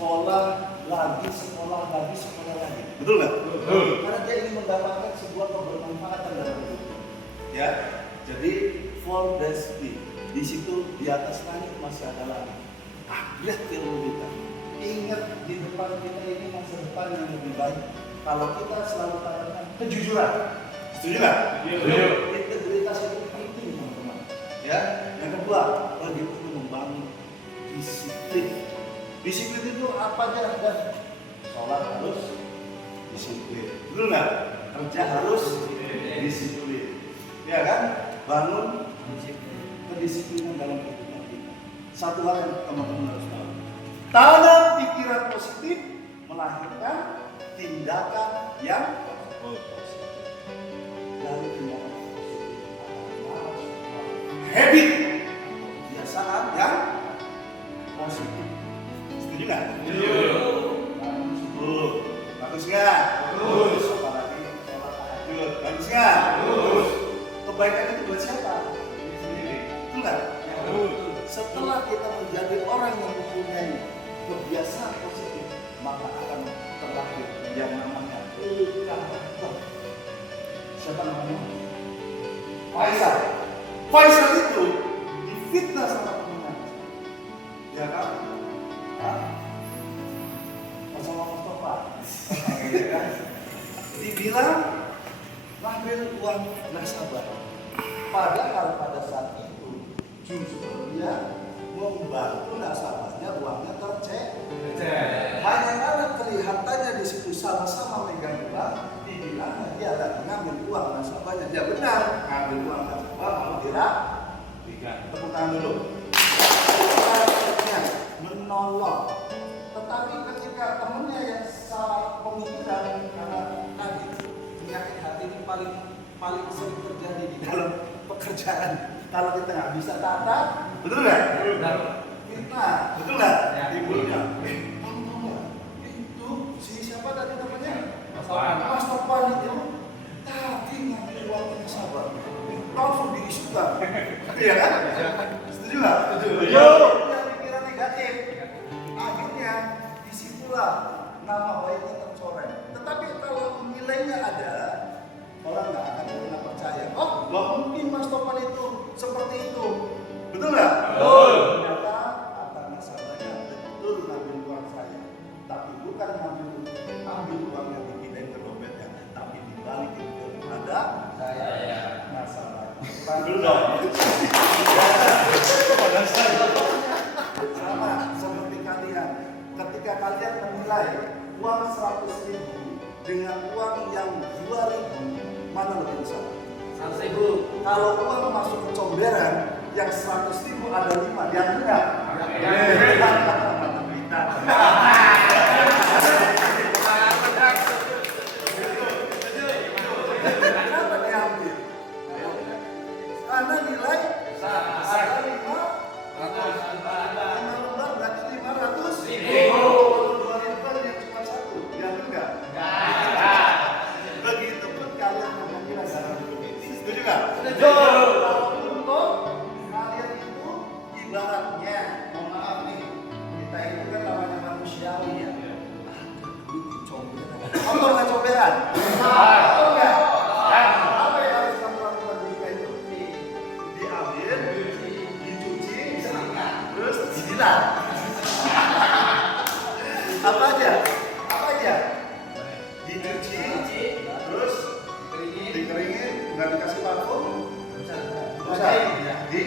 sekolah lagi, sekolah lagi. Betul nggak? Betul. Karena dia ingin mendapatkan sebuah kebermanfaatan dalam hidupnya. Ya, jadi for destiny. Di situ di atas langit masih ada lagi. Upgrade ilmu kita. Ingat di depan kita ini masa depan yang lebih baik. Kalau kita selalu katakan kejujuran, setuju nggak? Setuju. Integritas itu penting teman-teman. Ya, yang kedua, bagaimana membangun disiplin. Disiplin itu apa aja? Dan sholat harus disiplin. Betul nggak? Kerja harus disiplin. Ya kan? Bangun kedisiplinan dalam kehidupan kita. Satu hal yang teman-teman harus tahu. Tanam pikiran positif melahirkan tindakan yang positif. Dari tindakan positif habit, kebiasaan yang positif. Setuju nggak? Setuju. Bagus nggak? Bagus. Apalagi sholat tahajud. Bagus nggak? Bagus. Kebaikan itu buat siapa? Betul nggak? Setelah kita menjadi orang yang mempunyai kebiasaan positif, maka akan terlahir yang namanya karakter. Siapa namanya? Faisal. Faisal itu difitnah sama temannya. Ya kan? Sama Mustafa. Dibilang ngambil uang nasabah. Padahal pada saat itu justru dia membantu nasabahnya uangnya tercecer. Hanya karena kelihatannya di situ sama-sama megang uang, dibilang dia lagi ngambil uang nasabahnya. Dia benar ngambil uang nasabah, mau dirapikan. Tepuk tangan dulu. Menolong. Tetapi ketika temennya yang salah pemikiran karena tadi penyakit hati ini paling sering terjadi di dalam pekerjaan. Kalau kita nggak bisa tata, betul nggak? Betul. Fitnah, betul nggak? Ibunya, kamu tahu nggak? Itu si siapa tadi namanya? Mas Topan itu tadi ngambil uangnya sabar, langsung diisukan, iya kan? Setuju nggak? Setuju. Pikiran negatif, akhirnya disitulah nama baiknya tercoreng. Tetapi kalau nilainya ada, orang nggak akan pernah percaya. Oh, nggak mungkin Mas Topan itu seperti itu. Betul nggak? Betul. Ternyata kata nasabahnya betul ngambil uang saya, tapi bukan ambil uang yang dipindahin ke dompetnya, tapi dibalikin kepada saya. Masalah. Betul dong. Sama seperti kalian. Ketika kalian menilai uang 100.000 dengan uang yang 2.000, mana lebih besar? 100.000. Kalau uang masuk ke comberan yang 100.000 ada 5, yang enggak? Kenapa diambil? Karena nilai ada 5 lembar berarti 500.000. Kalau untuk kalian itu ibaratnya, mohon maaf nih, kita itu kan namanya manusiawi ya. Apa nggak comberan? Apa nggak? Apa yang harus kamu lakukan ketika itu? Diambil, dicuci, terus dijilat. Apa aja? Apa aja? Dicuci, terus dikeringin, nggak dikasih parfum. Di